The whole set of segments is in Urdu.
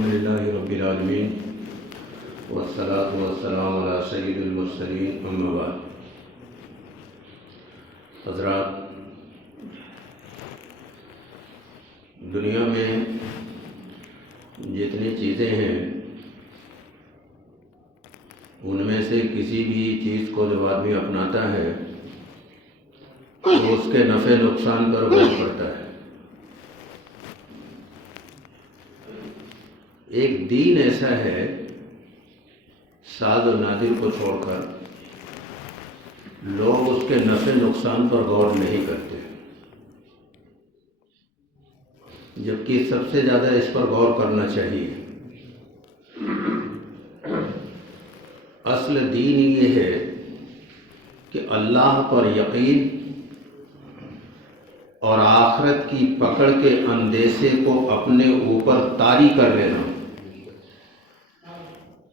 الحمدللہ رب العالمین والصلاة والسلام علی سید المرسلین اما بعد۔ حضرات، دنیا میں جتنی چیزیں ہیں ان میں سے کسی بھی چیز کو جب آدمی اپناتا ہے تو اس کے نفع نقصان پر غور کرتا ہے۔ ایک دین ایسا ہے ساز و نادر کو چھوڑ کر لوگ اس کے نفع نقصان پر غور نہیں کرتے، جبکہ سب سے زیادہ اس پر غور کرنا چاہیے۔ اصل دین یہ ہے کہ اللہ پر یقین اور آخرت کی پکڑ کے اندیشے کو اپنے اوپر طاری کر لینا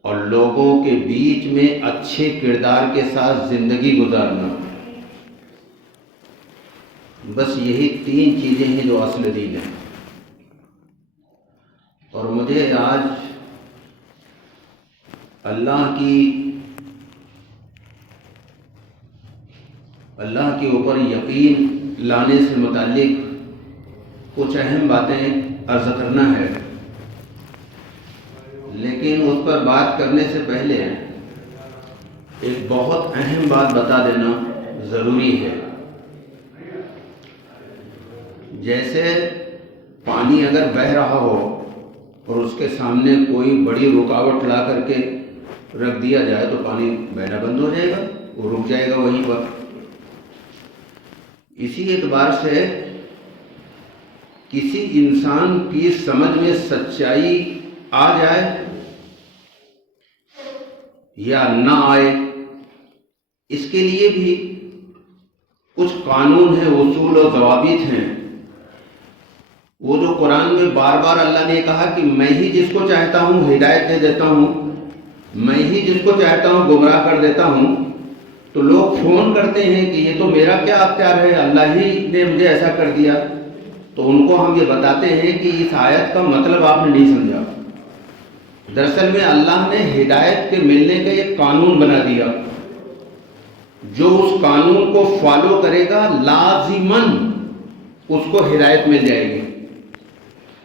اور لوگوں کے بیچ میں اچھے کردار کے ساتھ زندگی گزارنا، بس یہی تین چیزیں ہیں جو اصل دین ہے۔ اور مجھے آج اللہ کے اوپر یقین لانے سے متعلق کچھ اہم باتیں عرض کرنا ہے، لیکن اس پر بات کرنے سے پہلے ایک بہت اہم بات بتا دینا ضروری ہے۔ جیسے پانی اگر بہہ رہا ہو اور اس کے سامنے کوئی بڑی رکاوٹ لا کر کے رکھ دیا جائے تو پانی بہنا بند ہو جائے گا، وہ رک جائے گا وہیں پر۔ اسی اعتبار سے کسی انسان کی سمجھ میں سچائی آ جائے یا نہ آئے، اس کے لیے بھی کچھ قانون ہیں، اصول و ضوابط ہیں۔ وہ جو قرآن میں بار بار اللہ نے کہا کہ میں ہی جس کو چاہتا ہوں ہدایت دے دیتا ہوں، میں ہی جس کو چاہتا ہوں گمراہ کر دیتا ہوں، تو لوگ فون کرتے ہیں کہ یہ تو میرا کیا اختیار ہے، اللہ ہی نے مجھے ایسا کر دیا۔ تو ان کو ہم یہ بتاتے ہیں کہ اس آیت کا مطلب آپ نے نہیں سمجھا۔ دراصل میں اللہ نے ہدایت کے ملنے کا ایک قانون بنا دیا، جو اس قانون کو فالو کرے گا لازماً اس کو ہدایت مل جائے گی،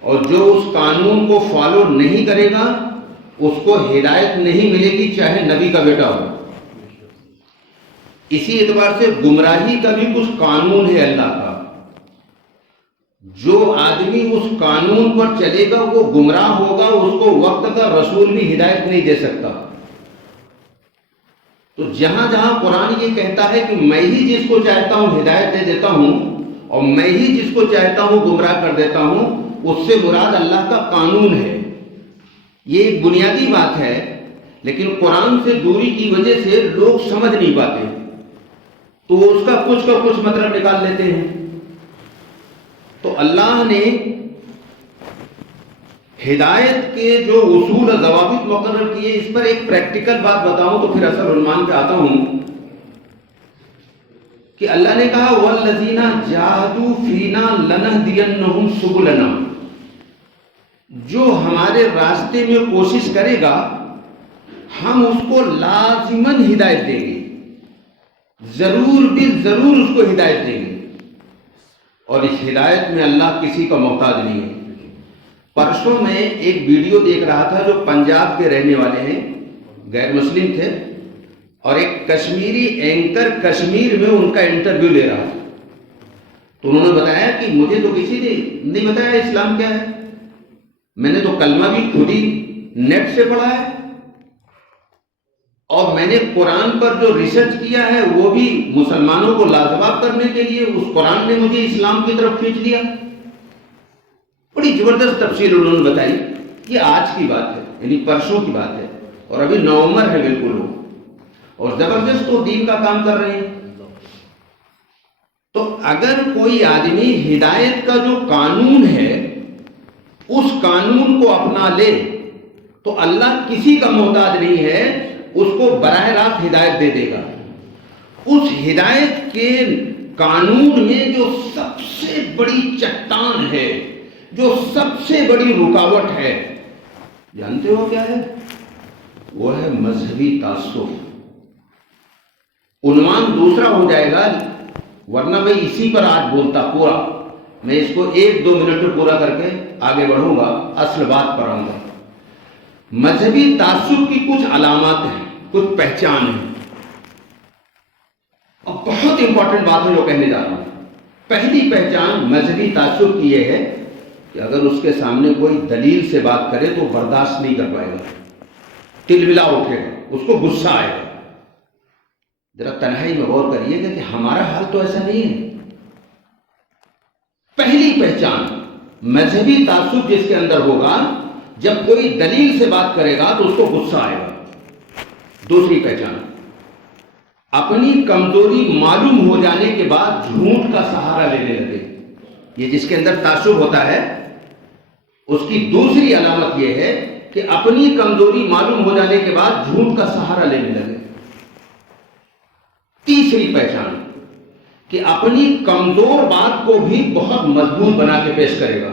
اور جو اس قانون کو فالو نہیں کرے گا اس کو ہدایت نہیں ملے گی، چاہے نبی کا بیٹا ہو۔ اسی اعتبار سے گمراہی کا بھی کچھ قانون ہے اللہ کا۔ جو آدمی اس قانون پر چلے گا وہ گمراہ ہوگا، اس کو وقت کا رسول بھی ہدایت نہیں دے سکتا۔ تو جہاں جہاں قرآن یہ کہتا ہے کہ میں ہی جس کو چاہتا ہوں ہدایت دے دیتا ہوں اور میں ہی جس کو چاہتا ہوں گمراہ کر دیتا ہوں، اس سے مراد اللہ کا قانون ہے۔ یہ ایک بنیادی بات ہے، لیکن قرآن سے دوری کی وجہ سے لوگ سمجھ نہیں پاتے، تو وہ اس کا کچھ مطلب نکال لیتے ہیں۔ تو اللہ نے ہدایت کے جو اصول و ضوابط مقرر کیے، اس پر ایک پریکٹیکل بات بتاؤں تو پھر اصل عنوان پہ آتا ہوں کہ اللہ نے کہا وَالَّذِينَ جَاهَدُوا فِينَا لَنَهْدِيَنَّهُمْ سُبُلَنَا، جو ہمارے راستے میں کوشش کرے گا ہم اس کو لازماً ہدایت دیں گے، ضرور بالضرور اس کو ہدایت دیں گے۔ اور اس ہدایت میں اللہ کسی کا محتاج نہیں ہے۔ پرسوں میں ایک ویڈیو دیکھ رہا تھا جو پنجاب کے رہنے والے ہیں، غیر مسلم تھے، اور ایک کشمیری اینکر کشمیر میں ان کا انٹرویو لے رہا تھا۔ تو انہوں نے بتایا کہ مجھے تو کسی نے نہیں بتایا اسلام کیا ہے، میں نے تو کلمہ بھی خود ہی نیٹ سے پڑھا ہے، اور میں نے قرآن پر جو ریسرچ کیا ہے وہ بھی مسلمانوں کو لاجواب کرنے کے لیے اس قرآن نے مجھے اسلام کی طرف کھینچ لیا۔ بڑی زبردست تفصیل انہوں نے بتائی۔ یہ آج کی بات ہے، یعنی پرسوں کی بات ہے، اور ابھی نومبر ہے بالکل وہ، اور زبردست وہ دین کا کام کر رہے ہیں۔ تو اگر کوئی آدمی ہدایت کا جو قانون ہے اس قانون کو اپنا لے تو اللہ کسی کا محتاج نہیں ہے، اس کو براہ راست ہدایت دے دے گا۔ اس ہدایت کے قانون میں جو سب سے بڑی چٹان ہے، جو سب سے بڑی رکاوٹ ہے، جانتے ہو کیا ہے؟ وہ ہے مذہبی تعصب. عنوان دوسرا ہو جائے گا، ورنہ میں اسی پر آج بولتا پورا. میں اس کو 1-2 منٹ میں پورا کر کے آگے بڑھوں گا، اصل بات پر آؤں گا. مذہبی تعصب کی کچھ علامات ہیں، کچھ پہچان ہیں، اور بہت امپورٹنٹ بات ہے جو کہنے جا رہا ہوں. پہلی پہچان مذہبی تعصب کی یہ ہے کہ اگر اس کے سامنے کوئی دلیل سے بات کرے تو برداشت نہیں کر پائے گا، ٹلملا اٹھے گا، اس کو غصہ آئے گا. ذرا تنہائی میں غور کریے گا کہ ہمارا حال تو ایسا نہیں ہے. پہلی پہچان مذہبی تعصب جس کے اندر ہوگا، جب کوئی دلیل سے بات کرے گا تو اس کو غصہ آئے گا. دوسری پہچان، اپنی کمزوری معلوم ہو جانے کے بعد جھوٹ کا سہارا لینے لگے. یہ جس کے اندر تعصب ہوتا ہے اس کی دوسری علامت یہ ہے کہ اپنی کمزوری معلوم ہو جانے کے بعد جھوٹ کا سہارا لینے لگے. تیسری پہچان کہ اپنی کمزور بات کو بھی بہت مضبوط بنا کے پیش کرے گا.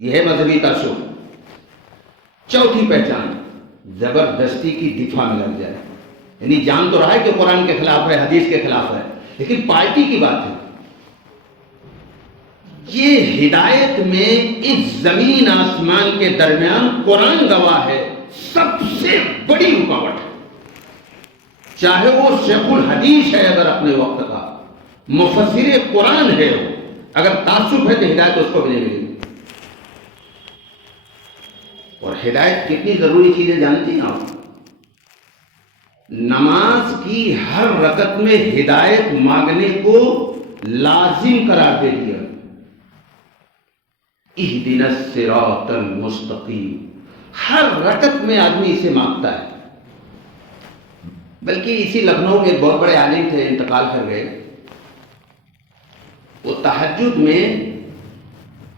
یہ ہے مذہبی تعصب. چوتھی پہچان، زبردستی کی دفاع میں لگ جائے. یعنی جان تو رہا ہے کہ قرآن کے خلاف ہے، حدیث کے خلاف ہے، لیکن پارٹی کی بات ہے. یہ ہدایت میں اس زمین آسمان کے درمیان قرآن گواہ ہے، سب سے بڑی رکاوٹ ہے. چاہے وہ شیخ الحدیث ہے اگر اپنے وقت کا، مفسر قرآن ہے، اگر تعصب ہے تو ہدایت اس کو بھی نہیں ملے گی. اور ہدایت کتنی ضروری چیز ہے جانتی ہیں آپ؟ نماز کی ہر رکعت میں ہدایت مانگنے کو لازم قرار دے دیا. اہدنا الصراط المستقیم، ہر رکعت میں آدمی اسے مانگتا ہے. بلکہ اسی لکھنؤ کے ایک بہت بڑے عالم تھے، انتقال کر گئے. وہ تہجد میں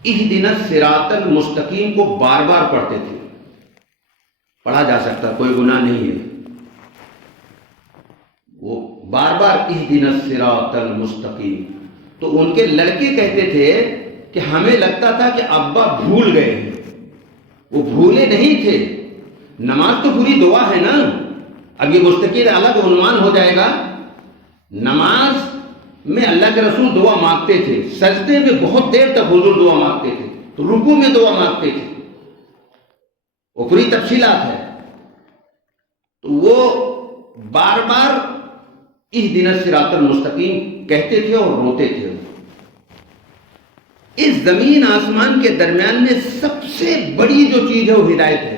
اہدنا الصراط المستقیم کو بار بار پڑھتے تھے. پڑھا جا سکتا، کوئی گناہ نہیں ہے. وہ بار بار اہدنا الصراط المستقیم. تو ان کے لڑکے کہتے تھے کہ ہمیں لگتا تھا کہ ابا بھول گئے ہیں. وہ بھولے نہیں تھے. نماز تو پوری دعا ہے نا. اب یہ مستقل الگ عنوان ہو جائے گا. نماز میں اللہ کے رسول دعا مانگتے تھے، سجدے میں بہت دیر تک حضور دعا مانگتے تھے، تو رکوع میں دعا مانگتے تھے. وہ پوری تفصیلات ہے. تو وہ بار بار اہدنا الصراط المستقیم کہتے تھے اور روتے تھے. اس زمین آسمان کے درمیان میں سب سے بڑی جو چیز ہے وہ ہدایت ہے.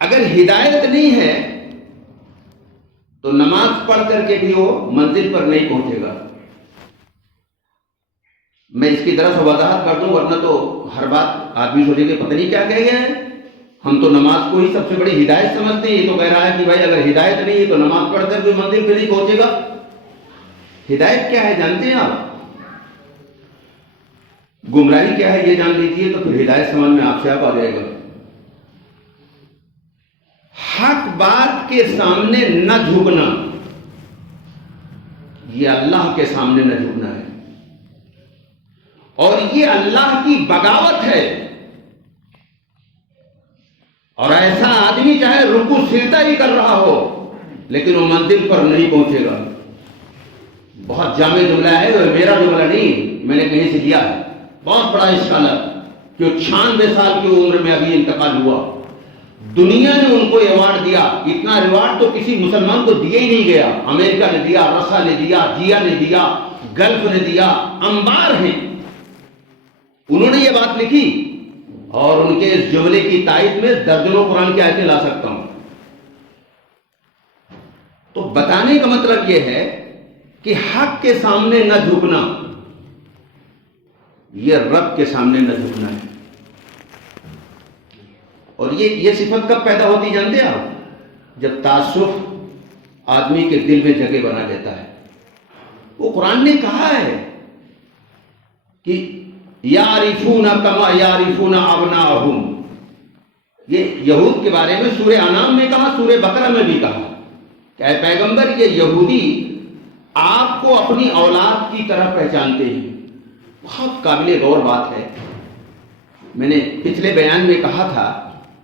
اگر ہدایت نہیں ہے تو نماز پڑھ کر کے بھی وہ منزل پر نہیں پہنچے گا. میں اس کی طرف وضاحت کر دوں، ورنہ تو ہر بات آدمی سوچے کہ پتہ نہیں کیا کہہ گیا ہے. ہم تو نماز کو ہی سب سے بڑی ہدایت سمجھتے ہیں. یہ تو کہہ رہا ہے کہ بھائی اگر ہدایت نہیں ہے تو نماز پڑھ کر کوئی منزل پہ نہیں پہنچے گا. ہدایت کیا ہے جانتے ہیں آپ؟ گمراہی کیا ہے یہ جان لیجیے تو پھر ہدایت سمجھ میں آپ سے آپ آ جائے گا. حق بات کے سامنے نہ جھکنا، یہ اللہ کے سامنے نہ جھکنا ہے، اور یہ اللہ کی بغاوت ہے. اور ایسا آدمی چاہے رکوع سجدہ ہی کر رہا ہو لیکن وہ منزل پر نہیں پہنچے گا. بہت جامع جملہ ہے، وہ میرا جملہ نہیں، میں نے کہیں سے لیا ہے. بہت بڑا اسکالر جو 96 سال کی عمر میں ابھی انتقال ہوا، دنیا نے ان کو ایوارڈ دیا. اتنا ریوارڈ تو کسی مسلمان کو دیا ہی نہیں گیا. امریکہ نے دیا، رسا نے دیا، جیا نے دیا، گلف نے دیا، انبار ہیں. انہوں نے یہ بات لکھی اور ان کے اس جملے کی تائید میں درجنوں قرآن کی آیتیں لا سکتا ہوں. تو بتانے کا مطلب یہ ہے کہ حق کے سامنے نہ جھکنا، یہ رب کے سامنے نہ جھکنا ہے. اور یہ صفت کب پیدا ہوتی جانتے ہیں آپ؟ جب تعصب آدمی کے دل میں جگہ بنا دیتا ہے. وہ قرآن نے کہا ہے کہ یعرفون کما یعرفون ابناءہم. یہ یہود کے بارے میں سورہ انعام میں کہا، سورہ بقرہ میں بھی کہا کہ اے پیغمبر یہ یہودی آپ کو اپنی اولاد کی طرح پہچانتے ہیں. بہت قابل غور بات ہے. میں نے پچھلے بیان میں کہا تھا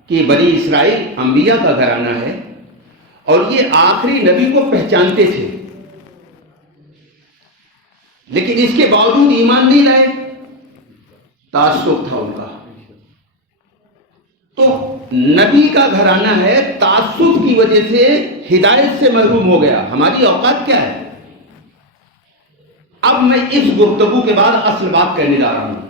کہ بنی اسرائیل انبیاء کا گھرانہ ہے اور یہ آخری نبی کو پہچانتے تھے، لیکن اس کے باوجود ایمان نہیں لائے، تعصب تھا ان کا۔ تو نبی کا گھرانہ ہے، تعصب کی وجہ سے ہدایت سے محروم ہو گیا۔ ہماری اوقات کیا ہے؟ اب میں اس گفتگو کے بعد اصل بات کہنے جا رہا ہوں،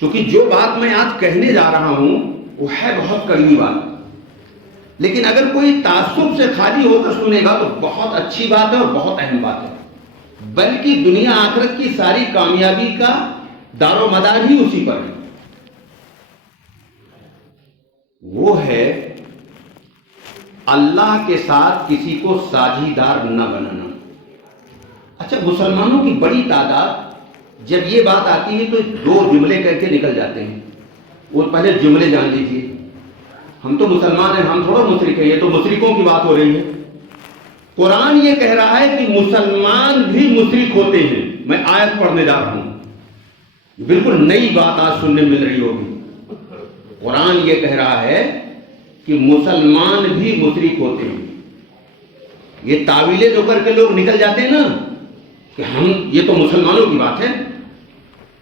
چونکہ جو بات میں آج کہنے جا رہا ہوں وہ ہے بہت کڑوی بات، لیکن اگر کوئی تعصب سے خالی ہو کر سنے گا تو بہت اچھی بات ہے اور بہت اہم بات ہے، بلکہ دنیا آخرت کی ساری کامیابی کا دار و مدار ہی اسی پر ہے۔ وہ ہے اللہ کے ساتھ کسی کو ساجھیدار نہ بنانا۔ اچھا، مسلمانوں کی بڑی تعداد جب یہ بات آتی ہے تو دو جملے کہہ کے نکل جاتے ہیں۔ وہ پہلے جملے جان لیجیے، ہم تو مسلمان ہیں، ہم تھوڑا مشرک ہیں، یہ تو مشرکوں کی بات ہو رہی ہے۔ قرآن یہ کہہ رہا ہے کہ مسلمان بھی مشرک ہوتے ہیں۔ میں آیت پڑھنے جا رہا ہوں، بالکل نئی بات آج سننے مل رہی ہوگی۔ قرآن یہ کہہ رہا ہے کہ مسلمان بھی مشرک ہوتے ہیں۔ یہ تعویلیں جو کر کے لوگ نکل جاتے ہیں نا کہ ہم، یہ تو مسلمانوں کی بات ہے،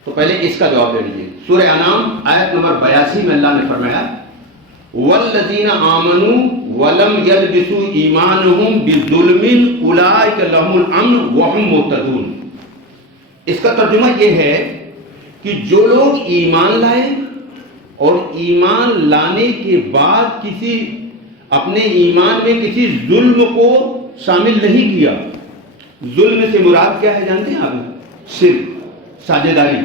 تو پہلے اس کا جواب دے لیجیے۔ سورہ انعام آیت نمبر 82 میں اللہ نے فرمایا والذین آمنوا ولم یلبسوا ایمانہم بظلم اولئک لہم الامن وہم مہتدون۔ اس کا ترجمہ یہ ہے کہ جو لوگ ایمان لائے اور ایمان لانے کے بعد کسی اپنے ایمان میں کسی ظلم کو شامل نہیں کیا۔ ظلم سے مراد کیا ہے جانتے ہیں آپ؟ شرک، ساجھیداری۔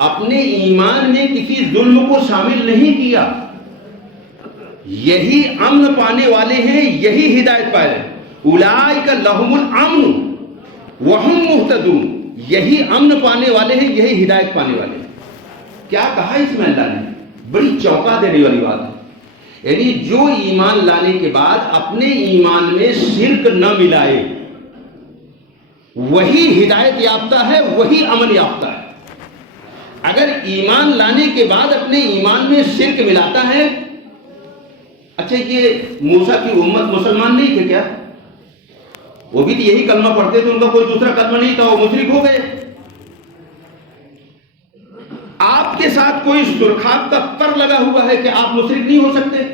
اپنے ایمان میں کسی ظلم کو شامل نہیں کیا، یہی امن پانے والے ہیں، یہی ہدایت پائے ہیں۔ اولئک لہم الامن وہم مہتدون، یہی امن پانے والے ہیں، یہی ہدایت پانے والے ہیں۔ کیا کہا اس میں اللہ نے؟ بڑی چونکا دینے والی بات ہے، یعنی جو ایمان لانے کے بعد اپنے ایمان میں شرک نہ ملائے وہی ہدایت یافتہ ہے، وہی امن یافتہ ہے۔ اگر ایمان لانے کے بعد اپنے ایمان میں شرک ملاتا ہے، اچھا یہ موسیٰ کی امت مسلمان نہیں تھے کیا؟ وہ بھی تو یہی کلمہ پڑھتے تھے، ان کا کوئی دوسرا کلمہ نہیں تھا، وہ مشرک ہو گئے۔ آپ کے ساتھ کوئی سرخاب کا پر لگا ہوا ہے کہ آپ مشرک نہیں ہو سکتے؟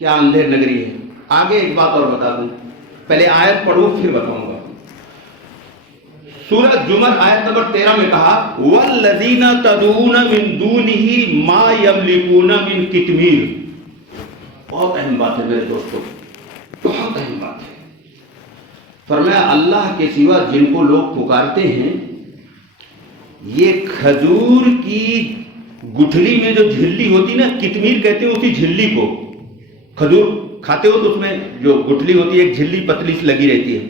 کیا اندھیر نگری ہے۔ آگے ایک بات اور بتا دوں، پہلے آیت پڑھوں پھر بتاؤں گا۔ سورہ جمعہ آیت نمبر 13 میں کہا وَالَّذِينَ تَدْعُونَ مِن دُونِهِ مَا يَمْلِكُونَ مِن قِطْمِيرٍ۔ بہت اہم بات ہے میرے دوستو، بہت اہم بات ہے۔ فرمایا اللہ کے سوا جن کو لوگ پکارتے ہیں، یہ کھجور کی گٹھلی میں جو جھلی ہوتی نا، قطمیر کہتے ہیں اسی جھلی کو۔ کھجور کھاتے ہو تو اس میں جو گٹھلی ہوتی ہے ایک جھلی پتلی سی لگی رہتی ہے۔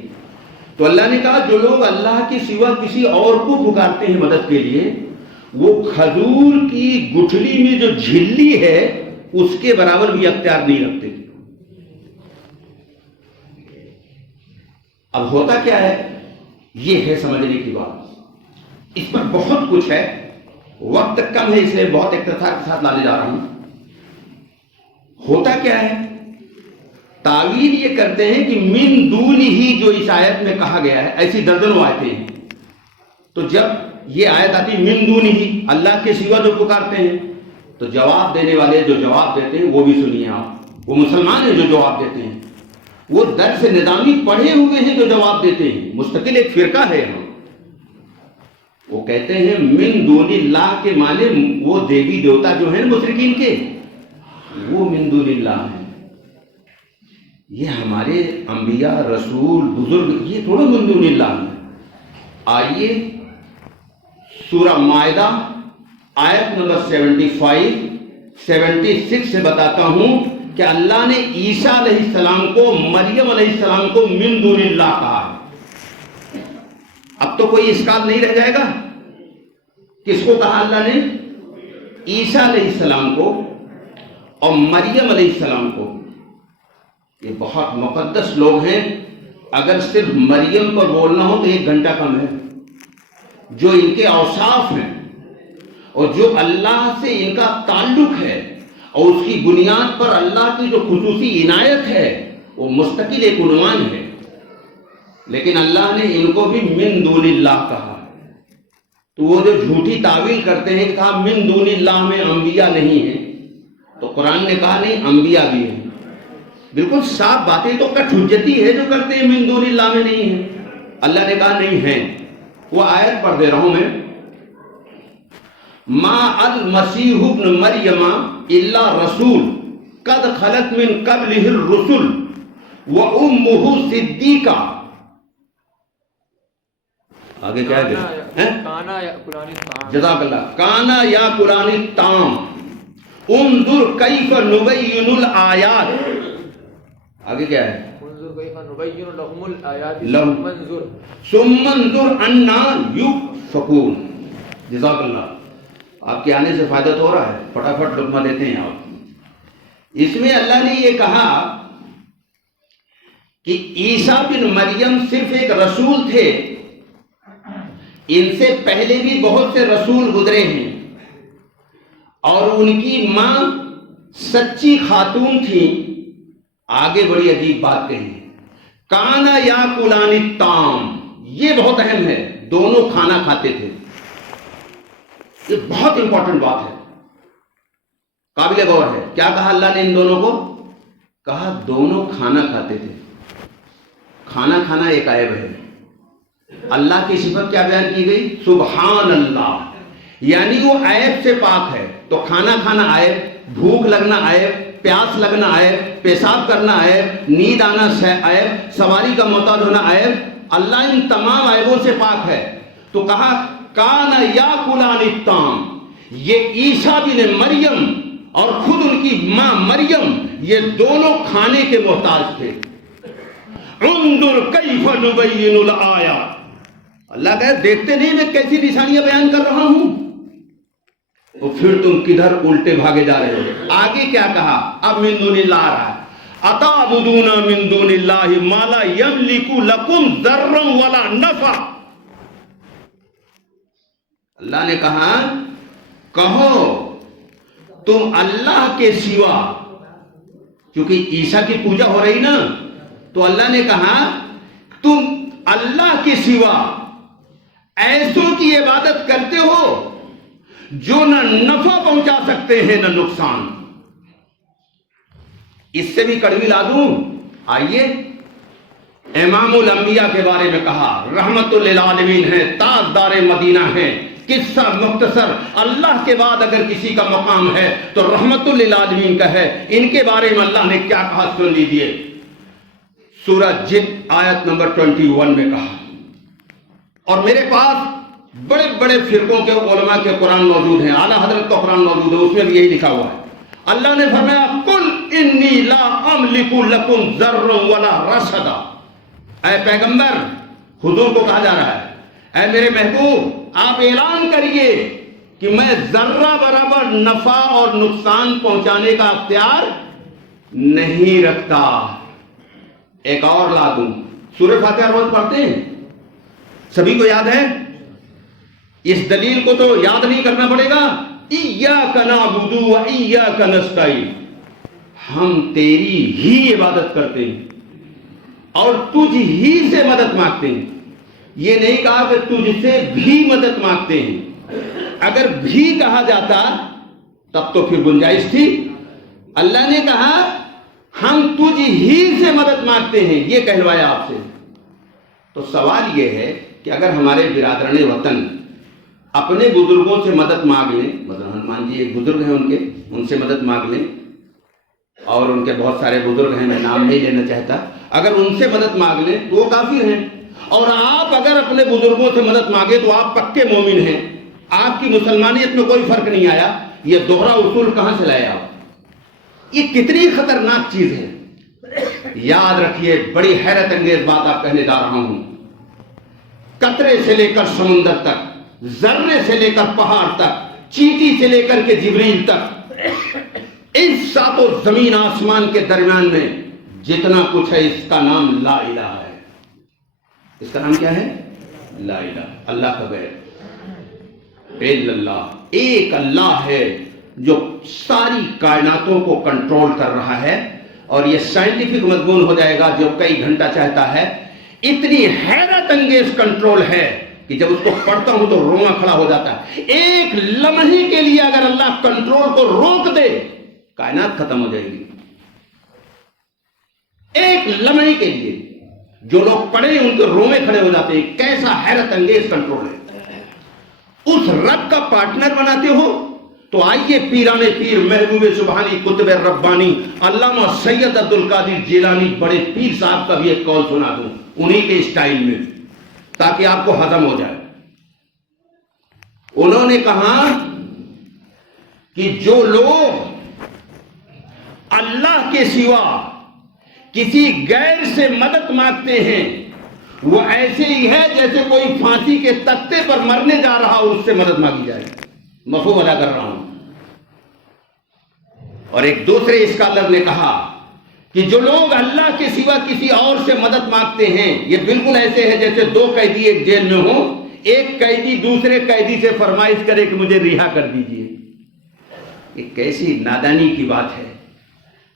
تو اللہ نے کہا جو لوگ اللہ کے سوا کسی اور کو پکارتے ہیں مدد کے لیے، وہ کھجور کی گٹھلی میں جو جھلی ہے اس کے برابر بھی اختیار نہیں رکھتے۔ اب ہوتا کیا ہے، یہ ہے سمجھنے کی بات۔ اس پر بہت کچھ ہے، وقت کم ہے اس لیے بہت اختصار کے ساتھ لانے جا رہا ہوں۔ ہوتا کیا ہے، تعویل یہ کرتے ہیں کہ من دون ہی جو اس آیت میں کہا گیا ہے، ایسی درجنوں آیتیں ہیں، تو جب یہ آیت آتی من دون ہی، اللہ کے سوا جو پکارتے ہیں، تو جواب دینے والے جو جواب دیتے ہیں وہ بھی سنیے آپ۔ وہ مسلمان ہیں جو جواب دیتے ہیں، وہ درس نظامی پڑھے ہوئے ہیں جو جواب دیتے ہیں، مستقل ایک فرقہ ہے یہاں۔ وہ کہتے ہیں من دون اللہ کے معنی وہ دیوی دیوتا جو ہیں مشرکین کے، وہ من دون اللہ ہیں۔ یہ ہمارے انبیاء، رسول، بزرگ، یہ تھوڑا من دون اللہ ہیں۔ آئیے سورہ مائدہ آیت نمبر 75 76 سے بتاتا ہوں کہ اللہ نے عیسیٰ علیہ السلام کو، مریم علیہ السلام کو من دون اللہ کہا ہے۔ اب تو کوئی اشکال نہیں رہ جائے گا، کس کو کہا اللہ نے؟ عیسیٰ علیہ السلام کو اور مریم علیہ السلام کو۔ یہ بہت مقدس لوگ ہیں، اگر صرف مریم پر بولنا ہو تو 1 گھنٹہ کم ہے۔ جو ان کے اوصاف ہیں اور جو اللہ سے ان کا تعلق ہے اور اس کی بنیاد پر اللہ کی جو خصوصی عنایت ہے وہ مستقل ایک عنوان ہے، لیکن اللہ نے ان کو بھی من دون اللہ کہا۔ تو وہ جو جھوٹی تعویل کرتے ہیں کہ کہا من دون اللہ میں انبیاء نہیں ہیں، تو قرآن نے کہا نہیں، انبیاء بھی ہیں۔ بالکل صاف باتیں تو کٹ حجتی ہے جو کرتے ہیں من دون اللہ میں نہیں ہیں۔ اللہ نے کہا نہیں ہیں۔ وہ آیت پڑھ دے رہا ہوں میں، ما المسیح ابن مریم الا رسول قد خلت من قبلہ الرسل وامہ صدیقہ۔ آگے کیا ہے؟ جزاک اللہ۔ کانا یا قرآن الطعام انظر کیف نبین الآیات۔ آگے کیا ہے؟ انظر کیف نبین لهم الآیات ثم انظر انا یؤفکون۔ جزاک اللہ۔ آپ کے آنے سے فائدہ تو ہو رہا ہے، فٹافٹ لقمہ لیتے ہیں آپ۔ اس میں اللہ نے یہ کہا کہ عیسیٰ بن مریم صرف ایک رسول تھے، ان سے پہلے بھی بہت سے رسول گزرے ہیں، اور ان کی ماں سچی خاتون تھی۔ آگے بڑی عجیب بات کہی، کانا یا کلان الطعام، یہ بہت اہم ہے، دونوں کھانا کھاتے تھے۔ یہ بہت امپورٹنٹ بات ہے، قابل غور ہے۔ کیا کہا اللہ نے ان دونوں کو؟ کہا دونوں کھانا کھاتے تھے۔ کھانا کھانا ایک عیب ہے، اللہ کی صفت کیا بیان کی گئی؟ سبحان اللہ، یعنی وہ عیب سے پاک ہے۔ تو کھانا کھانا عیب، بھوک لگنا عیب، پیاس لگنا عیب، پیشاب کرنا عیب، نیند آنا عیب، سواری کا محتاج ہونا عیب، اللہ ان تمام عیبوں سے پاک ہے۔ تو کہا کانا یاکلان الطعام، یہ عیسیٰ بن مریم اور خود ان کی ماں مریم یہ دونوں کھانے کے محتاج تھے۔ انظر کیف نبین الآیات، اللہ کہے دیکھتے نہیں میں کیسی نشانیاں بیان کر رہا ہوں؟ تو پھر تم کدھر الٹے بھاگے جا رہے ہو؟ آگے کیا کہا؟ اب من دون اللہ آ رہا ہے، اتعبدون من دون اللہ ما لا یملک لکم ضرا ولا نفع۔ اللہ نے کہا کہو تم اللہ کے سوا، کیونکہ عیسیٰ کی پوجا ہو رہی نا، تو اللہ نے کہا تم اللہ کے سوا ایسوں کی عبادت کرتے ہو جو نہ نفع پہنچا سکتے ہیں نہ نقصان۔ اس سے بھی کڑوی لا دوں، آئیے امام الانبیاء کے بارے میں کہا، رحمت للعالمین ہے، تاجدار مدینہ ہے۔ قصہ مختصر، اللہ کے بعد اگر کسی کا مقام ہے تو رحمت للعالمین کا ہے۔ ان کے بارے میں اللہ نے کیا کہا سن لیجیے۔ سورہ جن آیت نمبر 21 میں کہا، اور میرے پاس بڑے بڑے فرقوں کے علماء کے قرآن موجود ہیں، اعلیٰ حضرت کا قرآن موجود ہے، اس میں بھی یہی لکھا ہوا ہے۔ اللہ نے فرمایا قل انی لا املک لکم ضرا ولا رشدا۔ اے پیغمبر، حضور کو کہا جا رہا ہے، اے میرے محبوب آپ اعلان کریے کہ میں ذرہ برابر نفع اور نقصان پہنچانے کا اختیار نہیں رکھتا۔ ایک اور لا دوں، سورہ فاتحہ روز پڑھتے ہیں، سبھی کو یاد ہے؟ اس دلیل کو تو یاد نہیں کرنا پڑے گا، ایاک نعبد و ایاک نستعین، ہم تیری ہی عبادت کرتے ہیں اور تجھ ہی سے مدد مانگتے ہیں۔ یہ نہیں کہا کہ تجھ سے بھی مدد مانگتے ہیں، اگر بھی کہا جاتا تب تو پھر گنجائش تھی۔ اللہ نے کہا ہم تجھ ہی سے مدد مانگتے ہیں، یہ کہلوایا آپ سے۔ تو سوال یہ ہے کہ اگر ہمارے برادران وطن اپنے بزرگوں سے مدد مانگ لیں، مثلا ہنومان جی ایک بزرگ ہیں ان سے مدد مانگ لیں، اور ان کے بہت سارے بزرگ ہیں، میں نام نہیں لینا چاہتا، اگر ان سے مدد مانگ لیں تو وہ کافر ہیں، اور آپ اگر اپنے بزرگوں سے مدد مانگے تو آپ پکے مومن ہیں، آپ کی مسلمانیت میں کوئی فرق نہیں آیا۔ یہ دوہرا اصول کہاں سے لائے آپ؟ یہ کتنی خطرناک چیز ہے۔ یاد رکھیے، بڑی حیرت انگیز بات آپ کہنے جا رہا ہوں، قطرے سے لے کر سمندر تک، ذرے سے لے کر پہاڑ تک، چیٹی سے لے کر کے جبریل تک، اس ساتوں زمین آسمان کے درمیان میں جتنا کچھ ہے اس کا نام لا الہ ہے۔ اس کا نام کیا ہے؟ لا الہ، اللہ کا غیر، الا اللہ، ایک اللہ ہے جو ساری کائناتوں کو کنٹرول کر رہا ہے، اور یہ سائنٹیفک مضمون ہو جائے گا جو کئی گھنٹہ چاہتا ہے. اتنی حیرت انگیز کنٹرول ہے کہ جب اس کو پڑھتا ہوں تو رونا کھڑا ہو جاتا ہے. ایک لمحے کے لیے اگر اللہ کنٹرول کو روک دے کائنات ختم ہو جائے گی. ایک لمحے کے لیے جو لوگ پڑھے ان کے رونے کھڑے ہو جاتے ہیں. کیسا حیرت انگیز کنٹرول ہے. اس رب کا پارٹنر بناتے ہو تو آئیے پیران پیر محبوب سبحانی قطب ربانی علامہ سید عبد القادر جیلانی بڑے پیر صاحب کا بھی ایک قول سنا دوں انہی کے اسٹائل میں تاکہ آپ کو ہضم ہو جائے. انہوں نے کہا کہ جو لوگ اللہ کے سوا کسی غیر سے مدد مانگتے ہیں وہ ایسے ہی ہے جیسے کوئی پھانسی کے تختے پر مرنے جا رہا ہو اس سے مدد مانگی جائے. مفہوم ادا کر رہا ہوں. اور ایک دوسرے اسکالر نے کہا کہ جو لوگ اللہ کے سوا کسی اور سے مدد مانگتے ہیں یہ بالکل ایسے ہے جیسے دو قیدی ایک جیل میں ہوں، ایک قیدی دوسرے قیدی سے فرمائش کرے کہ مجھے رہا کر دیجیے. یہ کیسی نادانی کی بات ہے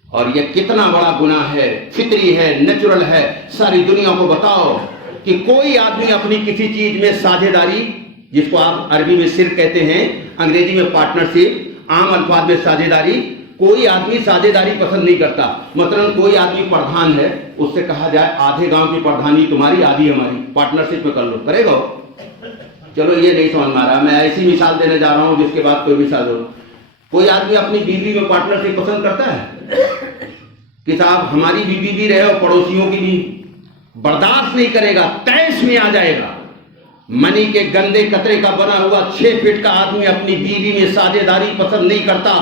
اور یہ کتنا بڑا گناہ ہے. فطری ہے، نیچرل ہے. ساری دنیا کو بتاؤ کہ کوئی آدمی اپنی کسی چیز میں ساجھے داری، جس کو آپ عربی میں شرک کہتے ہیں، انگریزی میں پارٹنرشپ، عام الفاظ میں ساجھے داری، کوئی آدمی ساجھے داری پسند نہیں کرتا. مثلا کوئی آدمی پردھان ہے، اس سے کہا جائے آدھے گاؤں کی پردھانی تمہاری آدھی ہماری، پارٹنرشپ میں کر لو، کرے گا؟ چلو یہ نہیں سمجھ میں آ رہا، میں ایسی مثال دینے جا رہا ہوں جس کے بعد کوئی مثال ہو. کوئی آدمی اپنی بیوی میں پارٹنرشپ پسند کرتا ہے کہ صاحب ہماری بیوی بھی رہے اور پڑوسیوں کی بھی؟ برداشت نہیں کرے گا، تیش میں آ جائے گا. منی کے گندے قطرے کا بنا ہوا 6 فٹ کا آدمی اپنی بیوی میں ساجھے داری پسند نہیں کرتا.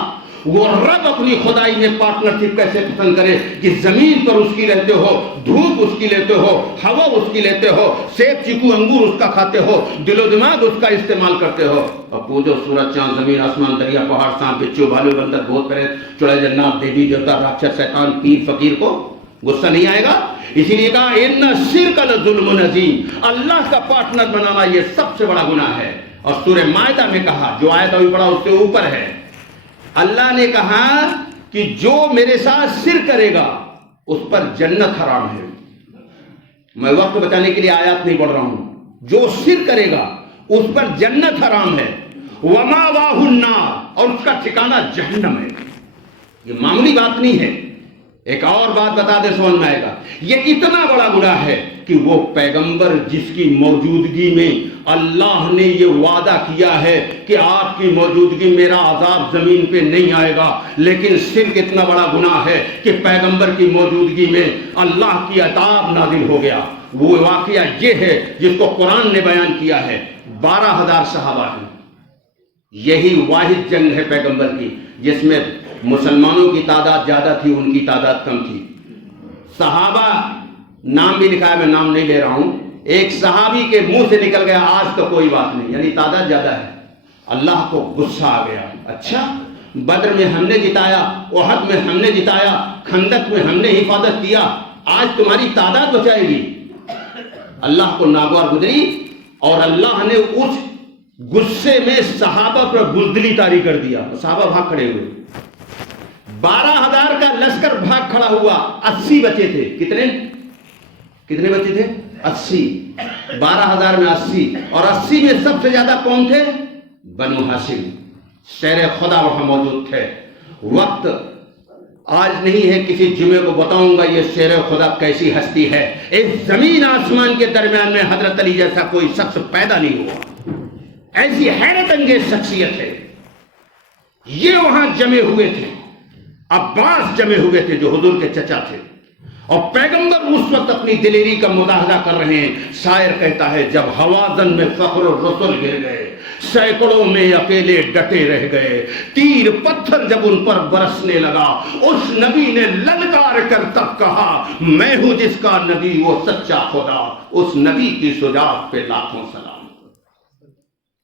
وہ رب اپنی خدائی میں پارٹنرشپ کیسے پسند کرے کہ زمین پر اس کی رہتے ہو، دھوپ اس کی لیتے ہو، ہوا اس کی لیتے ہو، سیب چیکو انگور اس کا کھاتے ہو، دل و دماغ اس کا استعمال کرتے ہو. اور پوجو سورج چاند زمین آسمان دریا پہاڑ سانپ بچھو بھالو بندر بھوت پریت چڑیل جنات دیوی دیوتا راکشس شیطان پیر فقیر کو غصہ نہیں آئے گا؟ اسی لیے کہا ان شرک لظلم عظیم، اللہ کا پارٹنر بنانا یہ سب سے بڑا گناہ ہے. اور سورہ مائدہ میں کہا، جو آیت ابھی پڑھا اس سے اوپر ہے، اللہ نے کہا کہ جو میرے ساتھ شرک کرے گا اس پر جنت حرام ہے. میں وقت بچانے کے لیے آیات نہیں پڑھ رہا ہوں. جو شرک کرے گا اس پر جنت حرام ہے. وَمَأْوَاهُ النَّارُ، اور اس کا ٹھکانہ جہنم ہے. یہ معمولی بات نہیں ہے. ایک اور بات بتا دے سمجھ میں آئے گا. یہ اتنا بڑا گناہ ہے کہ وہ پیغمبر جس کی موجودگی میں اللہ نے یہ وعدہ کیا ہے کہ آپ کی موجودگی میرا عذاب زمین پہ نہیں آئے گا، لیکن صرف اتنا بڑا گناہ ہے کہ پیغمبر کی موجودگی میں اللہ کی عذاب نازل ہو گیا. وہ واقعہ یہ ہے جس کو قرآن نے بیان کیا ہے. 12,000 صحابہ ہیں. یہی واحد جنگ ہے پیغمبر کی جس میں مسلمانوں کی تعداد زیادہ تھی، ان کی تعداد کم تھی. صحابہ نام بھی لکھا ہے، میں نام نہیں لے رہا ہوں. ایک صحابی کے منہ سے نکل گیا آج تو کوئی بات نہیں، یعنی تعداد زیادہ ہے. اللہ کو غصہ آ گیا. اچھا بدر میں ہم نے جتایا، احد میں ہم نے جتایا، خندق میں ہم نے حفاظت کیا، آج تمہاری تعداد بچائے گی؟ اللہ کو ناگوار گزری اور اللہ نے اس غصے میں صحابہ پر بزدلی طاری کر دیا. صحابہ بھاگ کھڑے ہوئے. 12,000 کا لشکر بھاگ کھڑا ہوا. 80 بچے تھے. کتنے بچے تھے؟ 80. 12,000 میں 80. اور 80 میں سب سے زیادہ کون تھے؟ بنو ہاشم. شیر خدا وہاں موجود تھے. وقت آج نہیں ہے، کسی جمعے کو بتاؤں گا یہ شیر خدا کیسی ہستی ہے. اس زمین آسمان کے درمیان میں حضرت علی جیسا کوئی شخص پیدا نہیں ہوا. ایسی حیرت انگیز شخصیت ہے. یہ وہاں جمے ہوئے تھے. عباس جمے ہوئے تھے جو حضور کے چچا تھے، اور پیغمبر اس وقت اپنی دلیری کا مظاہرہ کر رہے ہیں. شاعر کہتا ہے جب ہوازن میں فخر الرسل گر گئے، سینکڑوں میں اکیلے ڈٹے رہ گئے، تیر پتھر جب ان پر برسنے لگا، اس نبی نے للکار کر تب کہا میں ہوں جس کا نبی وہ سچا خدا. اس نبی کی شجاعت پہ لاکھوں سلام.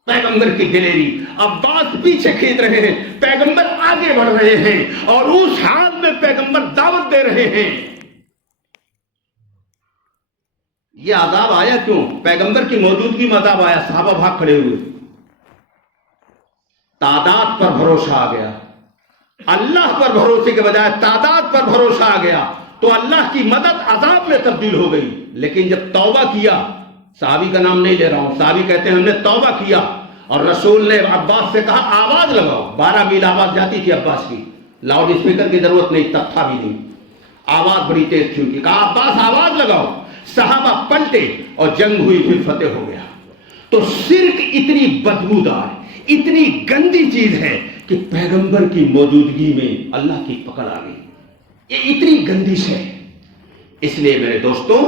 پیغمبر کی دلیری. عباس پیچھے کھینچ رہے ہیں، پیغمبر آگے بڑھ رہے ہیں، اور اس حال میں پیغمبر دعوت دے رہے ہیں. یہ عذاب آیا کیوں؟ پیغمبر کی موجودگی میں عذاب آیا. صحابہ بھاگ کھڑے ہوئے. تعداد پر بھروسہ آ گیا، اللہ پر بھروسے کے بجائے تعداد پر بھروسہ آ گیا تو اللہ کی مدد عذاب میں تبدیل ہو گئی۔ لیکن جب توبہ کیا، صحابی کا نام نہیں لے رہا ہوں، صحابی کہتے ہیں ہم نے توبہ کیا اور رسول نے عباس سے کہا آواز لگاؤ، 12 میل آواز جاتی تھی عباس کی، لاؤڈ اسپیکر کی ضرورت نہیں، تب تھا بھی نہیں، آواز بڑی تیز تھی ان کی، کہا عباس آواز لگاؤ، صحابہ پلٹے اور جنگ ہوئی، پھر فتح ہو گیا۔ تو شرک اتنی بدبودار، اتنی گندی چیز ہے کہ پیغمبر کی موجودگی میں اللہ کی پکڑ آ گئی، یہ اتنی گندی ہے۔ اس لیے میرے دوستوں،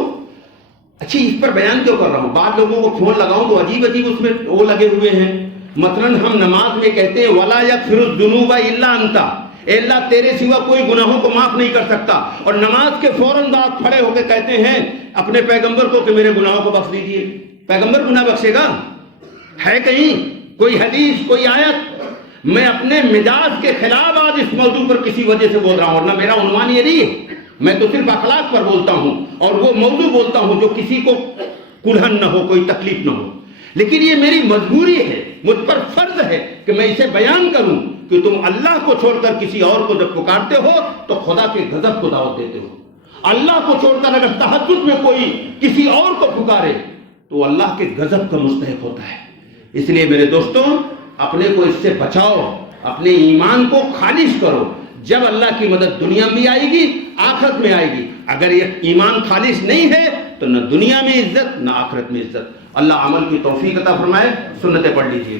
اچھی اس پر بیان کیوں کر رہا ہوں، بعض لوگوں کو فون لگاؤں تو عجیب عجیب اس میں وہ لگے ہوئے ہیں۔ مثلا ہم نماز میں کہتے ہیں وَلَا يَغْفِرُ الذُّنُوبَ إِلَّا أَنْتَ، اے اللہ تیرے سوا کوئی گناہوں کو معاف نہیں کر سکتا، اور نماز کے فوراً بعد کھڑے ہو کے کہتے ہیں اپنے پیغمبر کو کہ میرے گناہوں کو بخش دیجیے۔ پیغمبر گناہ بخشے گا؟ ہے کہیں کوئی حدیث، کوئی آیت؟ میں اپنے مزاج کے خلاف آج اس موضوع پر کسی وجہ سے بول رہا ہوں، ورنہ میرا عنوان یہ نہیں ہے، میں تو صرف اخلاق پر بولتا ہوں اور وہ موضوع بولتا ہوں جو کسی کو کلہن نہ ہو، کوئی تکلیف نہ ہو، لیکن یہ میری مجبوری ہے، مجھ پر فرض ہے کہ میں اسے بیان کروں کہ تم اللہ کو چھوڑ کر کسی اور کو جب پکارتے ہو تو خدا کے غضب کو دعوت دیتے ہو۔ اللہ کو چھوڑ کر اگر تہجد میں کوئی کسی اور کو پکارے تو اللہ کے غضب کا مستحق ہوتا ہے۔ اس لیے میرے دوستوں، اپنے کو اس سے بچاؤ، اپنے ایمان کو خالص کرو، جب اللہ کی مدد دنیا میں آئے گی آخرت میں آئے گی۔ اگر یہ ایمان خالص نہیں ہے تو نہ دنیا میں عزت نہ آخرت میں عزت۔ اللہ عمل کی توفیق عطا فرمائے۔ سنتیں پڑھ لیجیے۔